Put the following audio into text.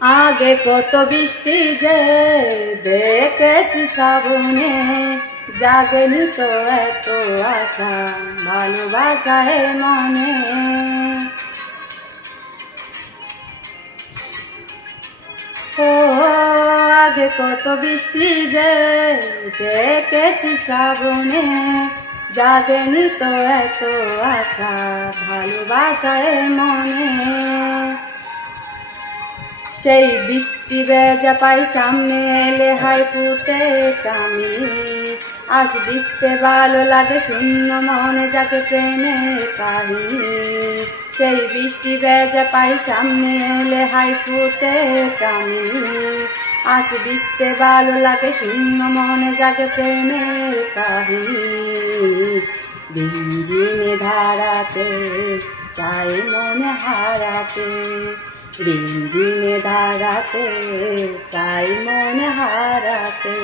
আগে কত বৃষ্টি যে দেখেছি শ্রাবণে, জাগেনি তো এত আশা ভালোবাসায় মনে। ও আগে কত বৃষ্টি যে দেখেছি শ্রাবণে, জাগেনি তো এত আশা ভালোবাসায় মনে। সেই বৃষ্টি ভেজা পাই সামনে এলে হাই ফুটে কামি, আজ ভিজতে ভালো লাগে শূন্য মনে জাগে প্রেমের কাহিনী। সেই বৃষ্টি ভেজা পাই সামনে এলে হাই ফুটে কামি, আজ ভিজতে ভালো লাগে শূন্য মনে জাগে প্রেমের কাহিনী। বিঞ্জিনে ধারাতে চাই মনে হারাতে, বিঞ্জিনে ধারাতে চাই মনে হারাতে।